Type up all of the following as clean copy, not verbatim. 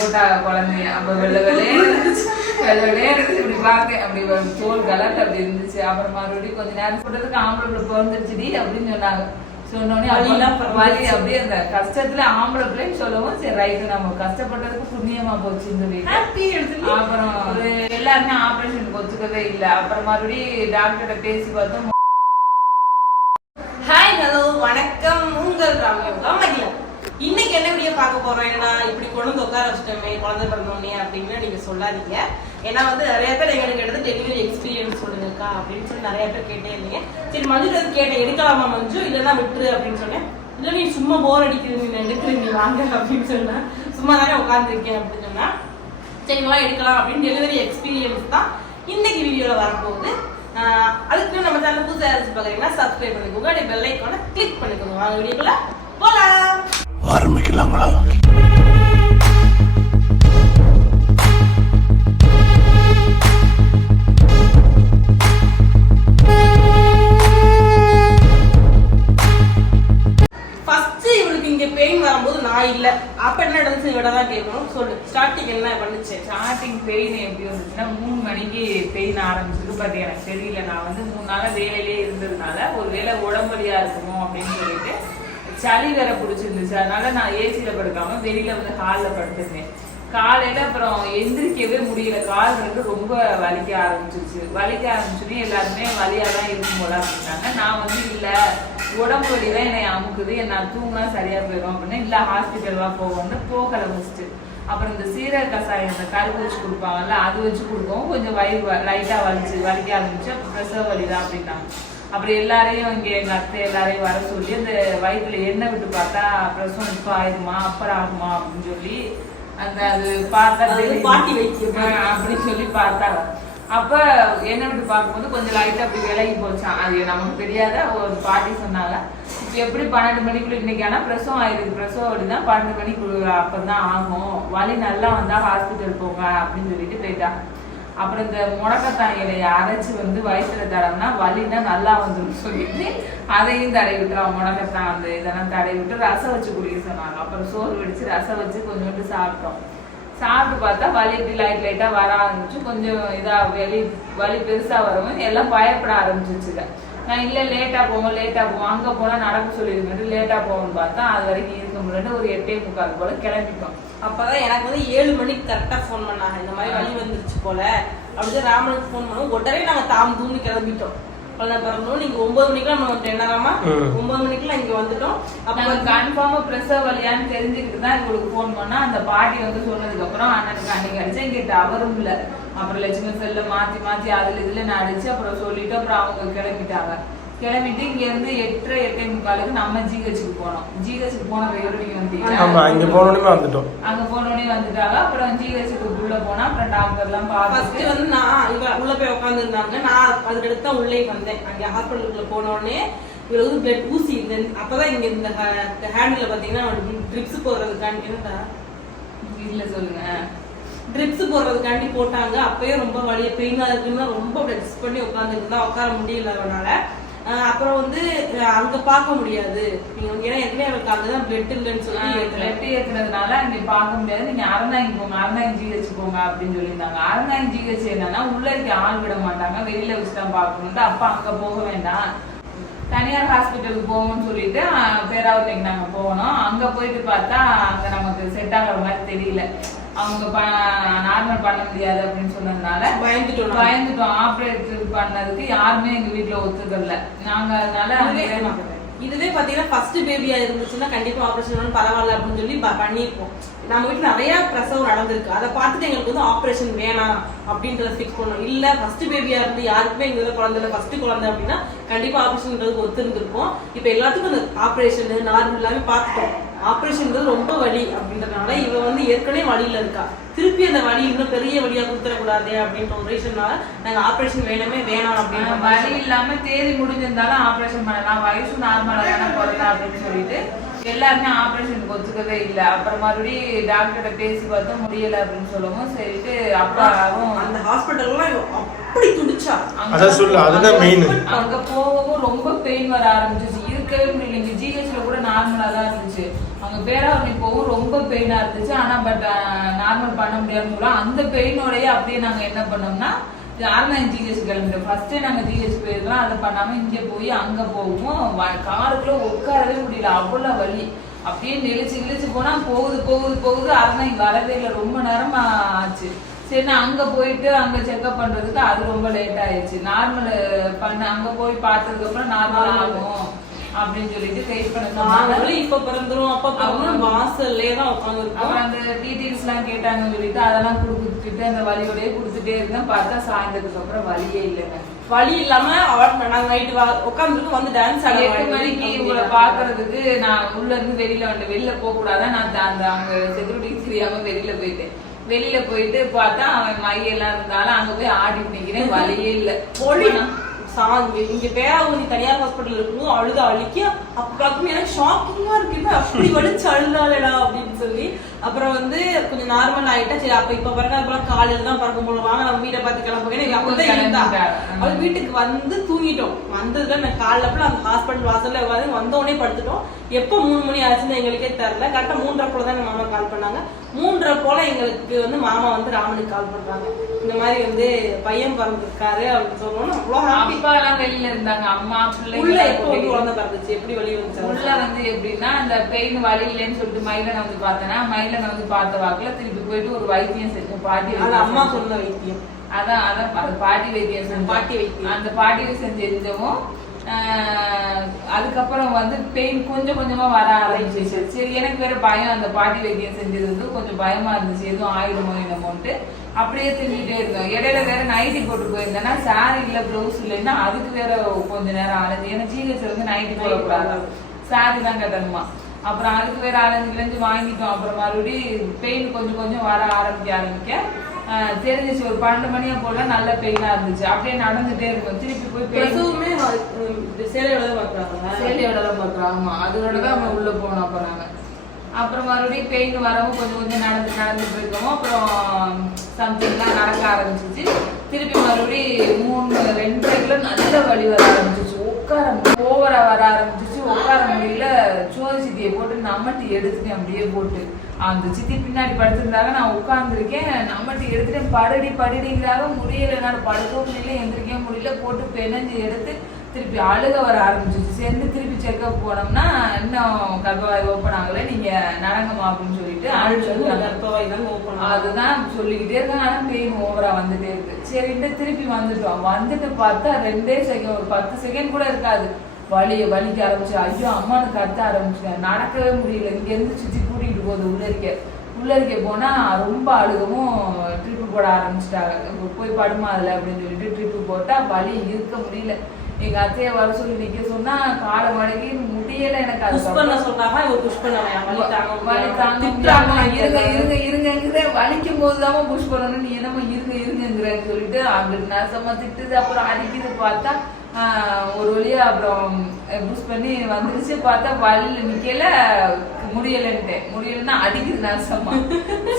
போட்டா குழந்தைய அப்ப வெள்ளை இப்படி பார்த்தேன் அப்படி தோல் கலர் அப்படி இருந்துச்சு. அப்புறம் மறுபடியும் கொஞ்ச நேரம் போட்டதுக்கு ஆம்பளை பிறந்துருச்சுடி அப்படின்னு சொன்னாங்க. சொன்னோடனே வலி அப்படியே அந்த கஷ்டத்துல ஆம்பளை பிள்ளைன்னு சொல்லவும் சரி ரைட்டு நம்ம கஷ்டப்பட்டதுக்கு புண்ணியமா போச்சுன்னு சொல்லிட்டு அப்புறம் எல்லாருமே ஆபரேஷனுக்கு ஒத்துக்கவே இல்லை. அப்புறம் மறுபடியும் டாக்டர்கிட்ட பேசி பார்த்தோம். ஹாய் ஹலோ வணக்கம், உங்கள் ராமியோகா மகிழா. இன்னைக்கு என்ன வீடியோ பார்க்க போறோம், ஏன்னா இப்படி கொண்டு உட்கார வச்சுட்டோமே குழந்தை பிறந்தோடனே அப்படின்னு நீங்க சொல்லாதீங்க. ஏன்னா நிறைய பேர் எங்களுக்கு எடுத்து டெலிவரி எக்ஸ்பீரியன்ஸ் சொல்லுங்கக்கா அப்படின்னு சொல்லி நிறைய பேர் கேட்டே இருந்தீங்க. சரி மஞ்சள் வந்து கேட்டேன், எடுக்கலாமா மஞ்சு இல்லைன்னா விட்டுரு அப்படின்னு சொன்னேன். இல்லை நீ சும்மா போர் அடிக்குது, நீ எடுக்கிற நீ வாங்க அப்படின்னு சொன்னா, சும்மா தானே உட்காந்துருக்கேன் அப்படின்னு சொன்னா சரிங்களா எடுக்கலாம் அப்படின்னு டெலிவரி எக்ஸ்பீரியன்ஸ் தான் இன்னைக்கு வீடியோல வரப்போகுது. அதுக்கு நம்ம சேனல் புதுசா யாராச்சும் பாக்குறீங்கன்னா சப்ஸ்கிரைப் பண்ணிக்கோங்க, அப்படியே பெல் ஐகானை கிளிக் பண்ணிக்கோங்க. வாங்க வீடியோக்குள்ள போலாம். ஆரம்பிக்கலாங்களா? இல்ல அப்ப என்ன நடந்துச்சு இவட தான் கேட்கணும். சொல்லு, ஸ்டார்டிங் என்ன பண்ணுச்சு? ஸ்டார்டிங் பெயின் எப்படி வந்துச்சுன்னா 3 மணிக்கு பெயின் ஆரம்பிச்சது. பட் எனக்கு தெரியல, நான் 3 நாளா வேலையிலே இருந்ததுனால ஒருவேளை உடம்படியா இருக்குமோ அப்படின்னு சொல்லிட்டு சளி வேற பிடிச்சிருந்துச்சு. அதனால நான் ஏசியில படுக்காம வெளியில ஹால்ல படுத்திருந்தேன். காலையில அப்புறம் எந்திரிக்கவே முடியல, கால் ரொம்ப வலிக்க ஆரம்பிச்சிருச்சு. வலிக்க ஆரம்பிச்சுன்னு எல்லாருமே வலியாதான் இருக்கும் போல அப்படின்னாங்க. நான் இல்ல உடம்பு வலிதான் என்னை அமுக்குது, நான் தூங்கினா சரியா போயிடும் அப்படின்னா இல்ல ஹாஸ்பிட்டல் வா போவோம்னு போகலை ஃபர்ஸ்ட். அப்புறம் இந்த சீரக கசாயம் இந்த கருப்பு வச்சு கொடுப்பாங்கல்ல, அது வச்சு கொடுக்கவும் கொஞ்சம் வயிறு லைட்டா வலிக்க ஆரம்பிச்சு. அப்புறம் பிரசவ வலிதான் அப்படின்னாங்க. அப்புறம் எல்லாரையும் இங்க எங்க அத்தை எல்லாரையும் வர சொல்லி அந்த வயிற்றுல எண்ணெய் விட்டு பார்த்தா பிரசவம் இப்ப ஆயிடுமா அப்புறம் ஆகுமா அப்படின்னு சொல்லி அந்த அது பார்த்தா பாட்டி வைக்க அப்படின்னு சொல்லி பார்த்தாங்க. அப்ப என்ன விட்டு பார்க்கும்போது கொஞ்சம் லைட்டா அப்படி விலகி போச்சான். அது நமக்கு தெரியாத ஒரு பாட்டி சொன்னாங்க. இப்ப எப்படி 12 மணிக்குள்ள இன்னைக்கு ஆனா பிரசவம் ஆயிருக்கு, பிரசவம் அப்படிதான் 12 மணிக்குள்ள அப்பதான் ஆகும், வலி நல்லா வந்தா ஹாஸ்பிட்டல் போங்க அப்படின்னு சொல்லிட்டு போயிட்டாங்க. அப்புறம் இந்த முடக்கத்தான் இலையை அரைச்சு வயிற்றுல தடம்னா வலினா நல்லா வந்துடும் சொல்லிட்டு அதையும் தடை விட்டுறான். முடக்கத்தான் அந்த இதெல்லாம் தடை விட்டு ரசம் வச்சு குடிக்க சொன்னாங்க. அப்புறம் சோறு வடிச்சு ரசம் வச்சு கொஞ்சோண்டு சாப்பிட்டோம். சாப்பிட்டு பார்த்தா வலி இப்படி லைட்டா வர ஆரம்பிச்சு. கொஞ்சம் வலி பெருசா வரவும் எல்லாம் பயப்பட ஆரம்பிச்சிருச்சுங்க. நான் இல்ல லேட்டா போவோம் அங்க போனா நடக்க சொல்லிருக்கேன், லேட்டா போவோம்னு பார்த்தா அது வரைக்கும் இருக்க முடியல. ஒரு 8:45 போல கிளம்பிட்டோம். அப்பதான் எனக்கு 7 மணிக்கு கரெக்டா போன் பண்ணாங்க, இந்த மாதிரி வலி வந்துருச்சு போல அப்படின்னு. ராமனுக்கு போன் பண்ணோம், உடனே நாங்க தூங்கி கிளம்பிட்டோம். நீங்க 9 மணிக்கெல்லாம் நம்ம என்னராமா 9 மணிக்கெல்லாம் இங்க வந்துட்டோம். அப்ப கன்ஃபார்மா பிரசவ வலியான்னு தெரிஞ்சுக்கிட்டு தான் இவங்களுக்கு போன் பண்ணா. அந்த பாட்டி சொன்னதுக்கு அப்புறம் அண்ணனுக்கு அன்னைக்கு அடிச்சு இங்க டவரும் இல்ல. அப்புறம் லட்சுமி செல்ல மாத்தி அதுல இதுல நான் அடிச்சு அப்புறம் சொல்லிட்டு அப்புறம் அவங்க கிளம்பிட்டாங்க. கிளம்பிட்டு இங்க 8:45 நம்ம ஜிஹெச்சுக்கு போனோம். ஜிஹெச்சுக்கு போன நீங்க வந்தீங்க, அங்க போனோடனே வந்துட்டாங்க. அப்புறம் ஜிஹெச்சுக்கு உள்ள போனா அப்புறம் டாக்டர் எல்லாம் பார்த்துட்டு நான் உள்ள போய் உட்கார்ந்து இருந்தாங்க. நான் அதுக்கு எடுத்து உள்ளே வந்தேன். அங்க ஹாஸ்பிட்டலுக்குள்ள போன உடனே இவருக்கு பிளட் ஊசி அப்பதான் இங்க இந்த ஹேண்டில் பாத்தீங்கன்னா ட்ரிப்ஸ் போடுறதுக்காண்டி இல்ல சொல்லுங்க ட்ரிப்ஸ் போடுறதுக்காண்டி போட்டாங்க. அப்பயே ரொம்ப வலிய பெயினா இருக்குன்னா ரொம்ப டெஸ்ட் பண்ணி உட்காந்துருந்தா உட்கார முடியல அவனால. அப்புறம் அங்க பார்க்க முடியாது, நீங்க ஏன்னா எதுவுமே அவருக்கு அங்கதான் பிளட் இல்லைன்னு சொல்லி பிளட் ஏத்துறதுனால அங்க பார்க்க முடியாது, நீங்க அறந்தாங்கி போங்க, அறந்தாங்கி ஜிஹெச் போங்க அப்படின்னு சொல்லியிருந்தாங்க. அறந்தாங்கி ஜிஹெச் என்னன்னா உள்ள இருக்க ஆள் விட மாட்டாங்க, வெளியில வச்சுதான் பார்க்கணும்ட்டு. அப்ப அங்க போக வேண்டாம், தனியார் ஹாஸ்பிட்டலுக்கு போவோம்னு சொல்லிட்டு பேராவூர்லைக்கு நாங்க போனோம். அங்க போயிட்டு பார்த்தா அங்க நமக்கு செட் ஆகிற மாதிரி தெரியல. அவங்க நார்மல் பண்ண முடியாது அப்படின்னு சொன்னதுனால பயந்துட்டோம். ஆப்ரேட் பண்ணதுக்கு யாருமே எங்க வீட்டுல ஒத்துக்கல. நாங்க அதனால இதுவே பாத்தீங்கன்னா ஃபர்ஸ்ட் பேபியா இருந்துச்சுன்னா கண்டிப்பா ஆபரேஷன் பரவாயில்ல அப்படின்னு சொல்லி பண்ணிருப்போம். நம்ம வீட்டுல நிறைய பிரசவம் நடந்திருக்கு, அதை பார்த்துட்டு எங்களுக்கு ஆபரேஷன் வேணாம் அப்படின்றத ஃபிக்ஸ் பண்ணோம். இல்ல ஃபர்ஸ்ட் பேபியா இருந்து யாருக்குமே எங்க குழந்தை ஃபர்ஸ்ட் குழந்தை அப்படின்னா கண்டிப்பா ஆபரேஷன்ன்றதுக்கு ஒத்துருந்துருப்போம். இப்ப எல்லாத்துக்கும் அந்த ஆபரேஷன் நார்மல் எல்லாமே பார்த்துட்டோம். ஆபரேஷன் ரொம்ப வலி அப்படின்றதுனால இவ ஏற்கனவே வலியில இருக்கா, திருப்பி அந்த வலி இன்னும் பெரிய வலியா கொடுத்துடக்கூடாது அப்படின்ற ஒரு ரீசன்னால நாங்க ஆபரேஷன் வேணாம் அப்படின்னு. வலி இல்லாம தேதி முடிஞ்சிருந்தாலும் ஆபரேஷன் பண்ணலாம், வயசு நார்மலா தானே பிறந்தா அப்படின்னு சொல்லிட்டு எல்லாருமே ஆபரேஷனுக்கு ஒத்துக்கவே இல்லை. அப்புறம் மறுபடியும் டாக்டர்கிட்ட பேசி பார்த்தோம், முடியல அப்படின்னு சொல்லவும் சரிட்டு அப்பாவும் அந்த ஹாஸ்பிட்டல்லாம் அப்படி துடிச்சா. அங்க போகவும் ரொம்ப பெயின் வர ஆரம்பிச்சிச்சு, இருக்கவே முடியல. இங்க ஜிஹெச்ல கூட நார்மலா தான் இருந்துச்சு. அவங்க பேராவூரணி போகும் ரொம்ப பெயினா இருந்துச்சு. ஆனா பட் நார்மல் பண்ண முடியாதுன்னு அந்த பெயினோடய அப்படியே நாங்க என்ன பண்ணோம்னா ஆர்மன் ஜிஹெச் கிளம்பிட்டோம். ஃபர்ஸ்ட் நாங்க ஜிஹெச் போயிருக்கலாம், அதை பண்ணாம இங்க போய் அங்க போவோம். காருக்குள்ள உட்காரவே முடியல, அவ்வளவு வலி. அப்படியே நெளிச்சு போனா போகுது அரணை வரவே இல்லை, ரொம்ப நேரம் ஆச்சு. சரி நான் அங்க போயிட்டு அங்க செக்அப் பண்றதுக்கு அது ரொம்ப லேட் ஆயிடுச்சு. நார்மல் பண்ண அங்க போய் பார்த்ததுக்கு அப்புறம் நார்மல் ஆகும் அப்படின்னு சொல்லிட்டு வெயிட் பண்ண சொன்னாங்க. இப்ப பிறந்துரும் அப்ப வாசல்லே தான் உட்காந்து அப்புறம் அந்த டீடைல்ஸ் எல்லாம் கேட்டாங்கன்னு சொல்லிட்டு அதெல்லாம் கொடுத்துட்டு அந்த வலியோடய கொடுத்துட்டே இருந்தேன். பார்த்தா சாயந்தரத்துக்கு அப்புறம் வலியே இல்லைங்க. வலி இல்லாம நாங்க நைட்டு உட்காந்துருக்கு வந்து டான்ஸ் 8 மணிக்கு உங்களை பாக்குறதுக்கு நான் உள்ள இருந்து வெளியில போக கூடாதான். நான் அந்த அங்க செக்யூரிட்டி தெரியாம வெளியில போயிட்டு பார்த்தா அவன் மையெல்லாம் இருந்தாலும் அங்க போய் ஆடிட்டு நிக்கிறேன், வலியே இல்ல. இங்க பேராவூரணி தனியார் ஹாஸ்பிட்டல் இருக்கும், அழுத அழிக்க அப்பாக்குமே எனக்கு ஷாக்கிங்கா இருக்கு, அப்படி வலிச்சு அழுதாளடா அப்படின்னு சொல்லி. அப்புறம் வந்து கொஞ்சம் நார்மல் ஆயிட்டா சரி. அப்ப இப்ப பிறகு அதுக்கெல்லாம் காலையில தான் பறக்கும் போல வாங்க நம்ம வீட்டை பார்த்து கிளம்புங்க. அவள் வீட்டுக்கு வந்து தூங்கிட்டோம். வந்ததுல நான் காலைல அந்த ஹாஸ்பிட்டல் வாசல்ல வந்த உடனே படுத்துட்டோம். எப்ப 3 மணி ஆச்சுன்னு எங்களுக்கே தெரியல. கரெக்டா 3:30 போல தான் மாமா கால் பண்ணாங்க. 3:30 போல எங்களுக்கு வந்து மாமா வந்து ராமனுக்கு கால் பண்றாங்க. இந்த மாதிரி வந்து பையன் பிறந்திருக்காரு அப்படின்னு சொல்லணும். அவ்வளவு ஹாப்பி. அப்பா எல்லாம் வெளியில இருந்தாங்க, அம்மா பிள்ளை உள்ள எப்போ குழந்தை பிறந்துச்சு, எப்படி வலி வந்துச்சு? உள்ள வந்து எப்படின்னா அந்த பெயின் வலி இல்லைன்னு சொல்லிட்டு மயிலனை வந்து பார்த்தேன்னா மயிலனை வந்து பார்த்த வாக்குல திருப்பி போயிட்டு ஒரு வைத்தியம் செஞ்சோம். பாட்டி அம்மா சொன்ன வைத்தியம் அதான் பாட்டி வைத்தியம் செஞ்சோம். அந்த பாட்டி செஞ்சவும் அதுக்கப்புறம் வந்து பெயின் கொஞ்சமா வர ஆரம்பிச்சிச்சு. சரி எனக்கு வேற பயம், அந்த பாட்டி வைத்தியம் செஞ்சது வந்து கொஞ்சம் பயமா இருந்துச்சு, எதுவும் ஆயிடுமோ என்னமோன்ட்டு அப்படியே திரும்பிட்டே இருந்தோம். இடையில வேற நைட்டி போட்டு போயிருந்தேன்னா சாரி இல்ல பிளவுஸ் இல்லைன்னா அதுக்கு வேற கொஞ்ச நேரம் ஆனது. ஏன்னா ஜிஹெச்ல வந்து நைட்டி போடக்கூடாது, சாரி தான் கட்டணுமா. அப்புறம் அதுக்கு வேற அலைஞ்சு வாங்கிட்டோம். அப்புறம் மறுபடியும் பெயின் கொஞ்சம் வர ஆரம்பிக்க தெரிஞ்சிச்சு. ஒரு 12 மணியா போல நல்ல பெயினா இருந்துச்சு. அப்படியே நடந்துட்டே இருக்கும். திருப்பி போய் சேலையோட தான் பாக்குறாங்க. அதோட தான் நம்ம உள்ள போனோம். அப்புறம் மறுபடியும் பெயின் வரவும் கொஞ்சம் நடந்துட்டு இருக்கோம். அப்புறம் சம்திங்லாம் நடக்க ஆரம்பிச்சிச்சு. திருப்பி மறுபடியும் 2:30 நல்ல வலி வர ஆரம்பிச்சிச்சு. ஓவரா வர ஆரம்பிச்சிச்சு. உட்கார முடியல. சோதி சித்தியை போட்டு நம்மட்டி எடுத்துட்டேன். அப்படியே போட்டு அந்த சித்தி பின்னாடி படுத்திருந்தாங்க, நான் உட்கார்ந்துருக்கேன். நம்மட்டி எடுத்துட்டேன். படிடிங்கிறாக முடியல, என்னால படுக்கவும் முடியல, எந்திரிக்கவும் முடியல. போட்டு பெனஞ்சு எடுத்து திருப்பி அழுக வர ஆரம்பிச்சிச்சு. சேர்ந்து திருப்பி செக்அப் போனோம்னா இன்னும் கர்ப்பவாய் ஓப்பன் ஆகல, நீங்க நடங்கம்மா அப்படின்னு சொல்லிட்டு அதுதான் சொல்லிக்கிட்டே இருக்காங்க. ஆனா பெயின் ஓவரா வந்துட்டே இருக்கு. சரின்ட்டு திருப்பி வந்துட்டோம். வந்துட்டு பார்த்தா 2 செகண்ட், ஒரு 10 செகண்ட் கூட இருக்காது, வலிக்க ஆரம்பிச்சு. ஐயோ அம்மானு கத்த ஆரம்பிச்சுட்டேன். நடக்கவே முடியல. இங்க இருந்து சுத்தி கூட்டிட்டு போகுது. உள்ள இருக்க போனா ரொம்ப அழுகவும் ட்ரிப்பு போட ஆரம்பிச்சுட்டாங்க. போய் படுமா அதுல அப்படின்னு சொல்லிட்டு ட்ரிப்பு போட்டா வலி இருக்க முடியல. எங்க அத்தைய வர சொல்லி நிக்க சொன்னா காலை மடக்கி முடியல. எனக்கு அது இருங்க வலிக்கும் போதுதான் புஷ் பண்ணணும், நீ என்னமோ இருங்கன்னு சொல்லிட்டு அவங்களுக்கு நசமா திட்டுது. அப்புறம் அடிக்குது. பார்த்தா ஒரு வழியா அப்புறம் புஷ் பண்ணி வந்துருச்சு. பார்த்தா வலியில நிக்கல, முடியலன்னா அடிக்குது நசமா.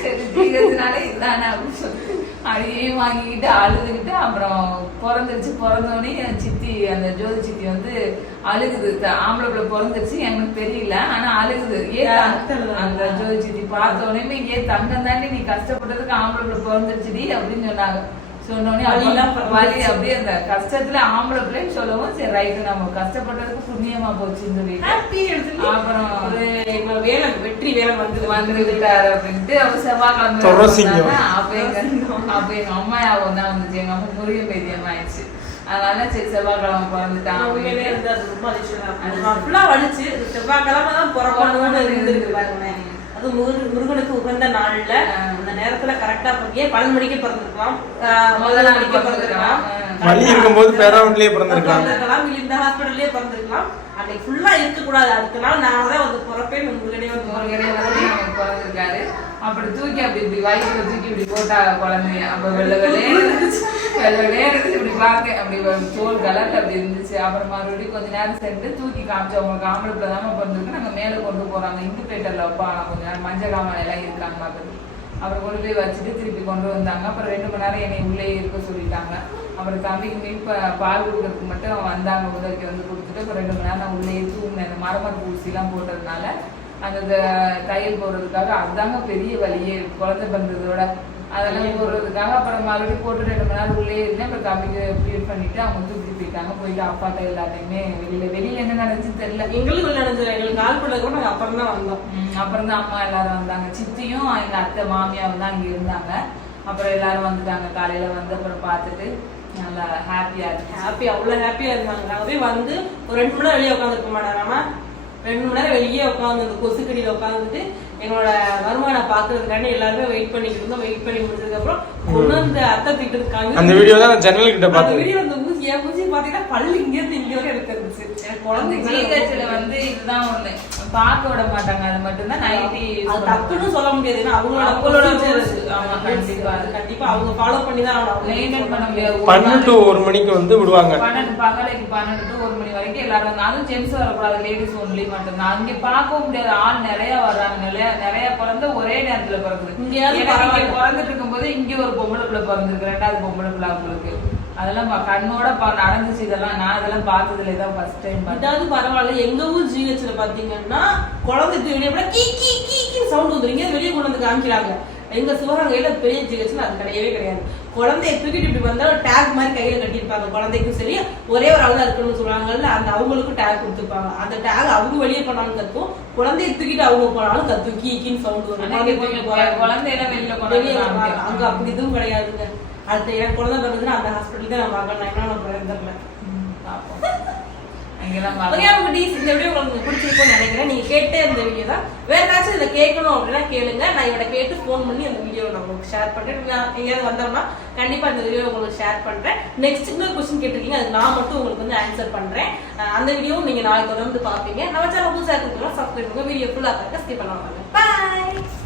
சரி ஜீரத்தினாலே இதுதானே அப்படின்னு சொல்லிட்டு அடியையும் வாங்கிக்கிட்டு அழுதுகிட்டு அப்புறம் பிறந்துருச்சு. பிறந்தோடனே என் சித்தி, அந்த ஜோதி சித்தி வந்து அழுகுது. ஆம்பளை பிள்ளை பிறந்துருச்சு எனக்கு தெரியல, ஆனா அழுகுது. அந்த ஜோதி சித்தி பார்த்த உடனே தங்கம் தாண்டி நீ கஷ்டப்பட்டதுக்கு ஆம்பளை பிள்ளை பிறந்துருச்சுடி அப்படின்னு சொன்னாங்க. சொன்னோடனே வலி அப்படியே அந்த கஷ்டத்துல ஆம்பளை பிள்ளைன்னு சொல்லவும் சரி ரைட்டு நம்ம கஷ்டப்பட்டதுக்கு புண்ணியமா போச்சுன்னு சொல்லிட்டு அப்புறம் வெற்றி வேலை வந்துருக்காரு அப்படின்ட்டு அவர் செவ்வாய்க்கிழமை அப்ப எங்க அம்மா யாவும் தான் வந்துச்சு. எங்க அம்மா முருகன் பேத்தியம் ஆயிடுச்சு. அதனால சரி செவ்வாய்க்கிழமை பிறந்துட்டான். வலிச்சு செவ்வாய்க்கிழமை தான் பிறக்கணும்னு இருந்திருக்கு. அது முருகனுக்கு உகந்த நாள்ல அந்த நேரத்துல கரெக்டா 12 மணிக்கு பிறந்திருக்கலாம், 1 மணிக்கு பிறந்திருக்கலாம், வலி இருக்கும்போது பேராவூர்லயே பிறந்திருக்கலாம், இந்த ஹாஸ்பிட்டல்லயே பிறந்திருக்கலாம். அன்னைக்கு ஃபுல்லா இருக்க கூடாது. அடுத்த நாள் நான் தான் வந்து பிறப்பேன் முருகனே பிறந்திருக்காரு. அப்படி தூக்கி அப்படி வயிற்றுல தூக்கி இப்படி போட்டா குழந்தைய. அப்ப வெள்ளை இப்படி பார்க்க அப்படி தோல் கலர்ல அப்படி இருந்துச்சு. அப்புறம் மறுபடியும் கொஞ்ச நேரம் சென்று தூக்கி காமிச்சு அவங்களுக்கு ஆம்பளை பிரதாம பிறந்திருக்கு. நாங்க மேல கொண்டு போறாங்க. இன்குபேட்டர்ல வைப்பா கொஞ்ச நேரம் மஞ்சள் காமலை எல்லாம் இருக்காங்க பார்த்து. அப்புறம் கொண்டு போய் வச்சுட்டு திருப்பி கொண்டு வந்தாங்க. அப்புறம் 2 மணி நேரம் என்னை உள்ளே இருக்க சொல்லிட்டாங்க. அப்புறம் தம்பிக்கு மீன் பால் கொடுக்கறதுக்கு மட்டும் வந்தாங்க. உதவிக்கு வந்து கொடுத்துட்டு அப்புறம் 2 மணி நேரம் நான் உள்ளே தூங்கினேன். மரமர் பூசி எல்லாம் போட்டதுனால அந்த தையல் போடுறதுக்காக அதுதாங்க பெரிய வழியே குழந்தை பிறந்ததோட அதெல்லாம் போடுறதுக்காக அப்புறம் மறுபடியும் போட்டு 2 மணி நேரம் உள்ளே இருந்தேன். அப்புறம் தம்பிக்கு ப்ரீட் பண்ணிட்டு அவங்க தூக்கிட்டு போயிட்டாங்க. போயிட்டு அப்பாட்ட எல்லாத்தையுமே வெளியில என்ன நடந்துச்சு தெரியல. எங்களுக்கு நடந்தது எங்களுக்கு கால் பண்ணது கூட நாங்கள் அப்புறம் தான் வந்தோம். அப்புறம் தான் அம்மா எல்லாரும் வந்தாங்க. சித்தியும் எங்க அத்தை மாமியாவும் தான் அங்க இருந்தாங்க. அப்புறம் எல்லாரும் வந்துட்டாங்க. காலையில வந்து அப்புறம் பார்த்துட்டு நல்லா ஹாப்பியா இருக்கு. அவ்வளோ ஹாப்பியா இருந்தாங்க. நாங்கள் போய் வந்து ஒரு 2 மணி நேரம் வெளியே உட்காந்துருக்க மாட்டாராமா. 2 மணி நேரம் வெளியே உட்காந்து அந்த கொசுக்கடியில் உட்காந்துட்டு எங்களோட வருமானம் பாக்குறதுக்காண்டி எல்லாருமே வெயிட் பண்ணிட்டு இருந்தோம். வெயிட் பண்ணி முடிச்சதுக்கு அப்புறம் ஒண்ணு அந்த அத்தை திட்டு இருக்காங்க. அந்த வீடியோ தான் ஜன்னல் கிட்ட பார்த்தேன். வீடியோ அந்த மூஞ்சி என் மூஞ்சி பாத்தீங்கன்னா பல்லு இங்க இருந்து இங்க வரை எனக்கு இருந்துச்சு. எனக்கு குழந்தை ஜிஹெச்ல வந்து இதுதான் ஒண்ணு பார்க்க விட மாட்டாங்க. அது மட்டும் தான் நைட்டி அது தப்புன்னு சொல்ல முடியாது. ஏன்னா அவங்களோட ஆமா கண்டிப்பா அவங்க ஃபாலோ பண்ணி தான் மெயின்டைன் பண்ண முடியாது. 12 to 1 மணிக்கு வந்து விடுவாங்க. 12 பகலைக்கு 12 to 1 மணி வரைக்கும் எல்லாரும் வந்து அதுவும் ஜென்ஸ் வரக்கூடாது, லேடிஸ் ஒன்லி மட்டும் தான். அங்க பார்க்கவும் முடியாது. ஆள் நிறைய வர்றாங்க. நிறைய பிறந்த ஒரே நேரத்துல பிறகுது. இங்க பிறந்துட்டு இருக்கும்போது இங்க ஒரு பொம்பளை பிள்ளை பிறந்திருக்கு, 2வது பொம்பளை பிள்ளை அவங்களுக்கு. அதெல்லாம் கண்ணோட நடந்துச்சு. இதெல்லாம் நான் இதெல்லாம் பார்த்ததுல இதான் ஃபர்ஸ்ட் டைம். அதாவது பரவாயில்ல. எங்க ஊர் ஜிஹெச்ல பாத்தீங்கன்னா குழந்தை வெளியே கூட கீ கீ கீ சவுண்ட் வந்துருங்க வெளியே கொண்டு வந்து காமிக்கிறாங்க. எங்க சிவகங்கையில பெரிய ஜிஹெச்ல அது கிடையவே கிடையாது. குழந்தைய தூக்கிட்டு இப்படி வந்தாலும் டேக் மாதிரி கையில கட்டிருப்பாங்க. குழந்தைக்கும் சரி ஒரே ஒரு ஆள் தான் இருக்கணும்னு சொல்லுவாங்கல்ல, அந்த அவங்களுக்கும் டேக் கொடுத்துருப்பாங்க. அந்த டேக் அவங்க வெளியே போனாலும் கத்தும், குழந்தைய தூக்கிட்டு அவங்க போனாலும் கத்தும். கீக்கின்னு சவுண்ட் வரும். குழந்தையில வெளியே அங்க அப்படி எதுவும் கிடையாதுங்க. அடுத்த எனக்கு குழந்தை பிறந்ததுன்னா அந்த ஹாஸ்பிட்டல் தான் நான் பார்க்கணும். என்ன பிறந்தல இந்த வீடியோ உங்களுக்கு பிடிச்சிருக்கும்னு நினைக்கிறேன். நீங்க கேட்டே இந்த வீடியோ தான். வேற ஏதாச்சும் இதை கேட்கணும் அப்படின்னா கேளுங்க. நான் இவட கேட்டு ஃபோன் பண்ணி அந்த வீடியோ நான் உங்களுக்கு ஷேர் பண்றேன். நான் எங்கேயாவது வந்தோம்னா கண்டிப்பா இந்த வீடியோ உங்களுக்கு ஷேர் பண்றேன். நெக்ஸ்ட் இன்னொரு கொஸ்டின் கேட்டிருக்கீங்க, அது நான் மட்டும் உங்களுக்கு வந்து ஆன்சர் பண்றேன். அந்த வீடியோவும் நீங்க நாளைக்கு தொடர்ந்து பார்ப்பீங்க. நம்ம சேனல் புதுசாக கொடுத்துருவோம். சப்ஸ்கிரைப் பண்ணுங்க. வீடியோ ஃபுல்லாக பார்க்க ஸ்கிப் பண்ணாம பாய்.